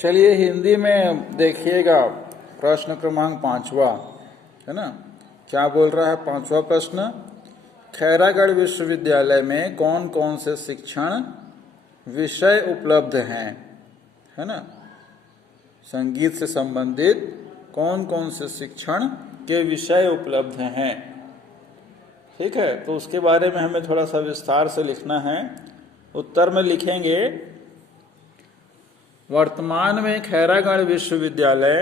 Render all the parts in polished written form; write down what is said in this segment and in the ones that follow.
चलिए हिंदी में देखिएगा प्रश्न क्रमांक 5वां, है ना। क्या बोल रहा है 5वां प्रश्न? खैरागढ़ विश्वविद्यालय में कौन कौन से शिक्षण विषय उपलब्ध हैं, है ना। संगीत से संबंधित कौन कौन से शिक्षण के विषय उपलब्ध हैं, ठीक है। तो उसके बारे में हमें थोड़ा सा विस्तार से लिखना है। उत्तर में लिखेंगे, वर्तमान में खैरागढ़ विश्वविद्यालय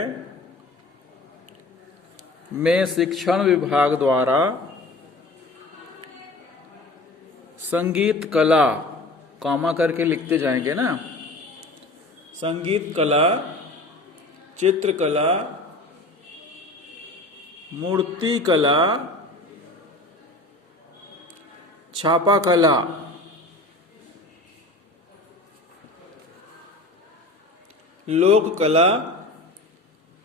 में शिक्षण विभाग द्वारा संगीत कला, कॉमा करके लिखते जाएंगे ना, संगीत कला, चित्रकला, मूर्ति कला, छापा कला, लोक कला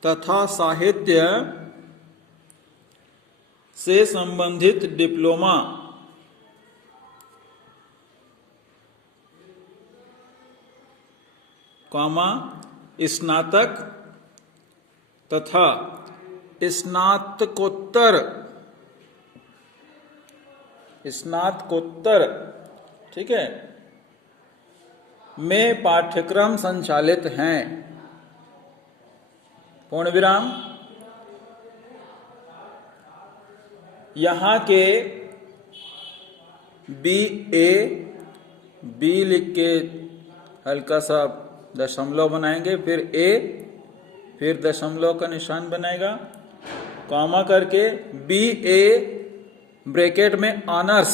तथा साहित्य से संबंधित डिप्लोमा, कॉमा स्नातक तथा स्नातकोत्तर, ठीक है, में पाठ्यक्रम संचालित हैं। पूर्ण विराम। यहाँ के बी लिख के हल्का सा दशमलव बनाएंगे, फिर ए, फिर दशमलव का निशान बनाएगा, कॉमा करके BA ब्रैकेट में ऑनर्स,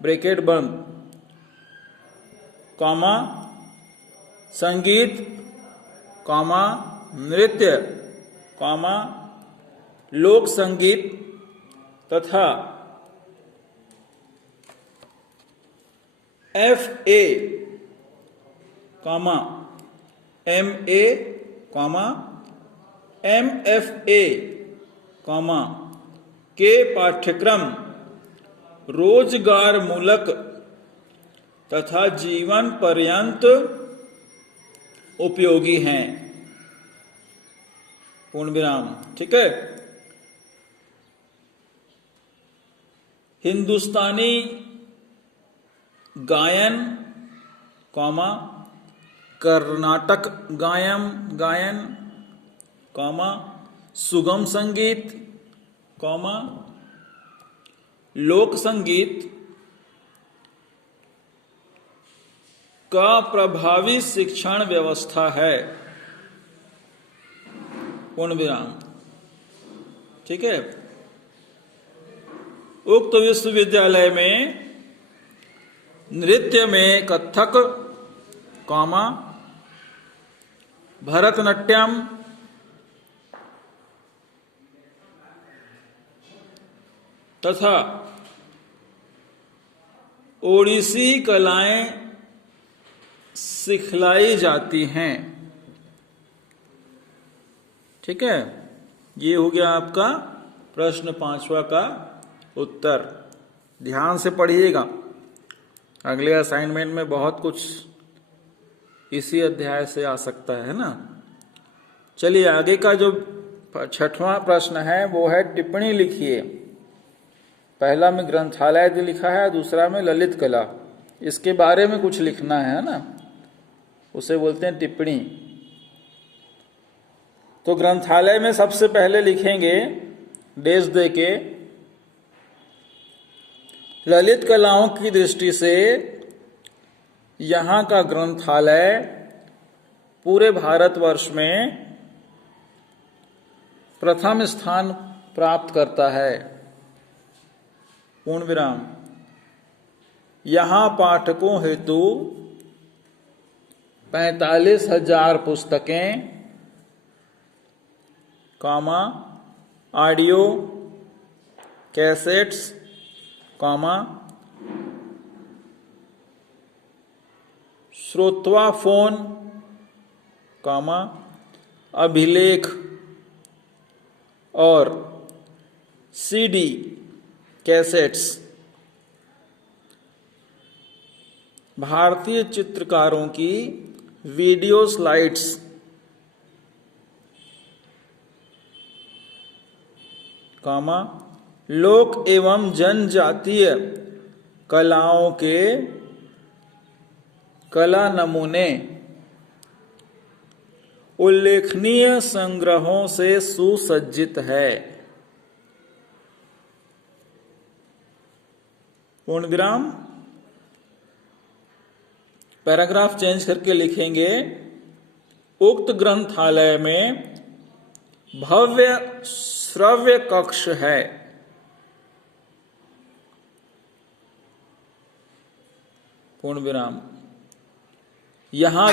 ब्रैकेट बंद, कॉमा संगीत, कॉमा नृत्य, कॉमा लोक संगीत तथा FA, comma MA, comma MFA, comma के पाठ्यक्रम रोजगार मूलक तथा जीवन पर्यंत उपयोगी हैं। पूर्ण विराम, ठीक है। हिंदुस्तानी गायन, कॉमा कर्नाटक गायन, कॉमा सुगम संगीत, कॉमा लोक संगीत का प्रभावी शिक्षण व्यवस्था है। पूर्ण विराम, ठीक है। उक्त विश्वविद्यालय में नृत्य में कथक, कॉमा भरतनाट्यम तथा ओडिसी कलाएं सिखलाई जाती हैं, ठीक है। ये हो गया आपका प्रश्न 5वां का उत्तर। ध्यान से पढ़िएगा, अगले असाइनमेंट में बहुत कुछ इसी अध्याय से आ सकता है ना। चलिए आगे का जो 6वां प्रश्न है वो है टिप्पणी लिखिए। पहला में ग्रंथालय लिखा है, दूसरा में ललित कला, इसके बारे में कुछ लिखना है ना, उसे बोलते हैं टिप्पणी। तो ग्रंथालय में सबसे पहले लिखेंगे डेश दे के, ललित कलाओं की दृष्टि से यहाँ का ग्रंथालय पूरे भारतवर्ष में प्रथम स्थान प्राप्त करता है। पूर्ण विराम। यहाँ पाठकों हेतु 45,000 पुस्तकें, कॉमा ऑडियो कैसेट्स, कॉमा श्रोतवा फोन, कॉमा अभिलेख और CD कैसेट्स भारतीय चित्रकारों की वीडियो स्लाइड्स, कॉमा लोक एवं जनजातीय कलाओं के कला नमूने उल्लेखनीय संग्रहों से सुसज्जित है। पूर्ण विराम। पैराग्राफ चेंज करके लिखेंगे, उक्त ग्रंथालय में भव्य श्रव्य कक्ष है। पूर्ण विराम। यहां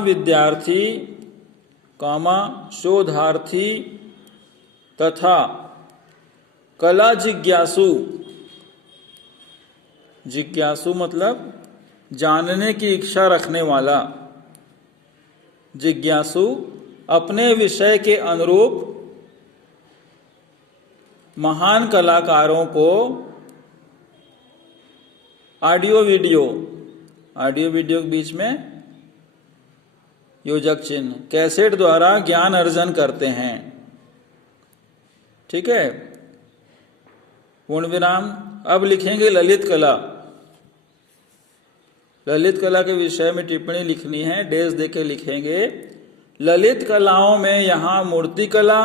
विद्यार्थी कॉमा शोधार्थी तथा कला जिज्ञासु मतलब जानने की इच्छा रखने वाला, जिज्ञासु अपने विषय के अनुरूप महान कलाकारों को ऑडियो वीडियो के बीच में योजक चिन्ह कैसेट द्वारा ज्ञान अर्जन करते हैं। ठीक है। पूर्ण विराम। अब लिखेंगे ललित कला। ललित कला के विषय में टिप्पणी लिखनी है, डेज देके लिखेंगे, ललित कलाओं में यहां मूर्ति कला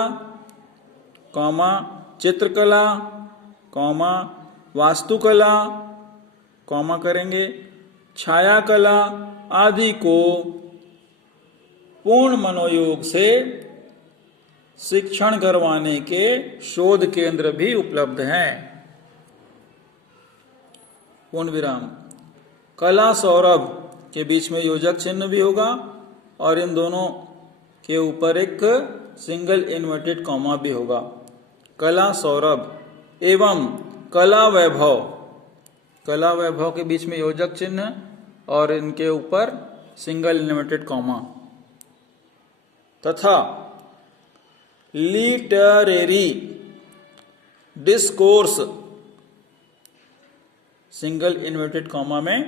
कॉमा चित्रकला कॉमा वास्तुकला कॉमा करेंगे छाया कला आदि को पूर्ण मनोयोग से शिक्षण करवाने के शोध केंद्र भी उपलब्ध हैं। पूर्ण विराम। कला सौरभ के बीच में योजक चिन्ह भी होगा और इन दोनों के ऊपर एक सिंगल इन्वर्टेड कॉमा भी होगा। कला सौरभ एवं कला वैभव, कला वैभव के बीच में योजक चिन्ह और इनके ऊपर सिंगल इन्वर्टेड कॉमा तथा literary discourse, single inverted comma में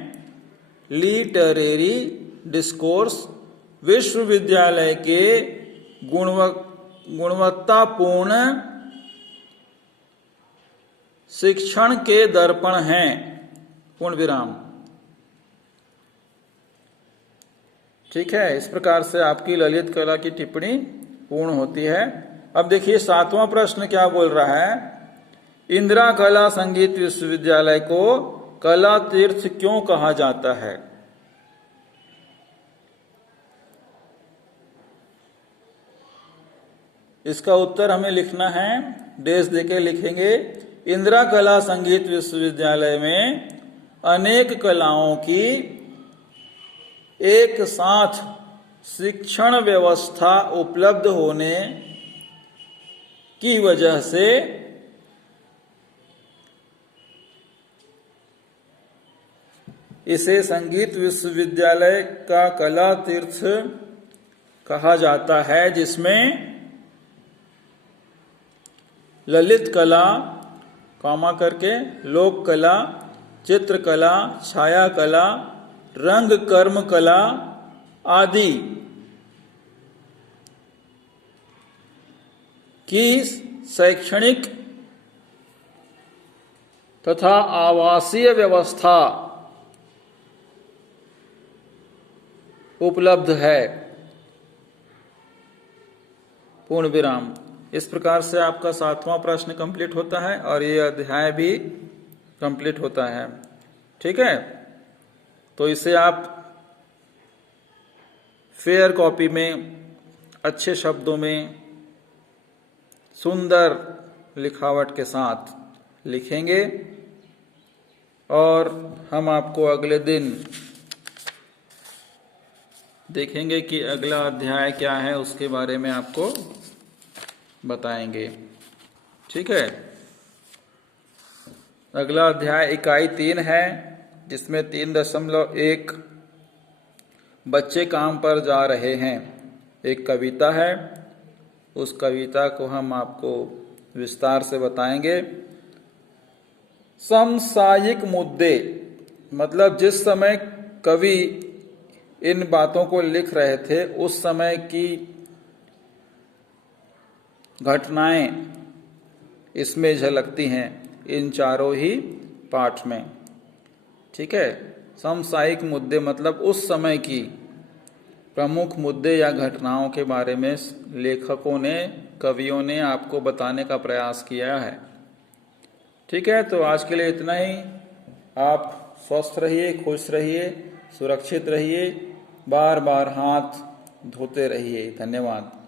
लिटरेरी डिस्कोर्स विश्वविद्यालय के गुणवत्तापूर्ण शिक्षण के दर्पण हैं। पूर्ण विराम। ठीक है। इस प्रकार से आपकी ललित कला की टिप्पणी पूर्ण होती है। अब देखिए 7वां प्रश्न क्या बोल रहा है, इंदिरा कला संगीत विश्वविद्यालय को कला तीर्थ क्यों कहा जाता है। इसका उत्तर हमें लिखना है, डेज देके लिखेंगे, इंदिरा कला संगीत विश्वविद्यालय में अनेक कलाओं की एक साथ शिक्षण व्यवस्था उपलब्ध होने की वजह से इसे संगीत विश्वविद्यालय का कला तीर्थ कहा जाता है, जिसमें ललित कला कॉमा करके लोक कला, चित्रकला, छाया कला, रंग कर्म कला आदि की शैक्षणिक तथा आवासीय व्यवस्था उपलब्ध है। पूर्ण विराम। इस प्रकार से आपका 7वां प्रश्न कंप्लीट होता है और ये अध्याय भी कंप्लीट होता है। ठीक है। तो इसे आप फेयर कॉपी में अच्छे शब्दों में सुंदर लिखावट के साथ लिखेंगे और हम आपको अगले दिन देखेंगे कि अगला अध्याय क्या है, उसके बारे में आपको बताएंगे। ठीक है। अगला अध्याय इकाई 3 है, जिसमें 3.1 बच्चे काम पर जा रहे हैं एक कविता है। उस कविता को हम आपको विस्तार से बताएंगे समसामयिक मुद्दे मतलब जिस समय कवि इन बातों को लिख रहे थे उस समय की घटनाएं इसमें झलकती हैं, इन चारों ही पाठ में। ठीक है, समसामयिक मुद्दे मतलब उस समय की प्रमुख मुद्दे या घटनाओं के बारे में लेखकों ने, कवियों ने आपको बताने का प्रयास किया है। ठीक है, तो आज के लिए इतना ही। आप स्वस्थ रहिए, खुश रहिए, सुरक्षित रहिए, बार बार हाथ धोते रहिए। धन्यवाद।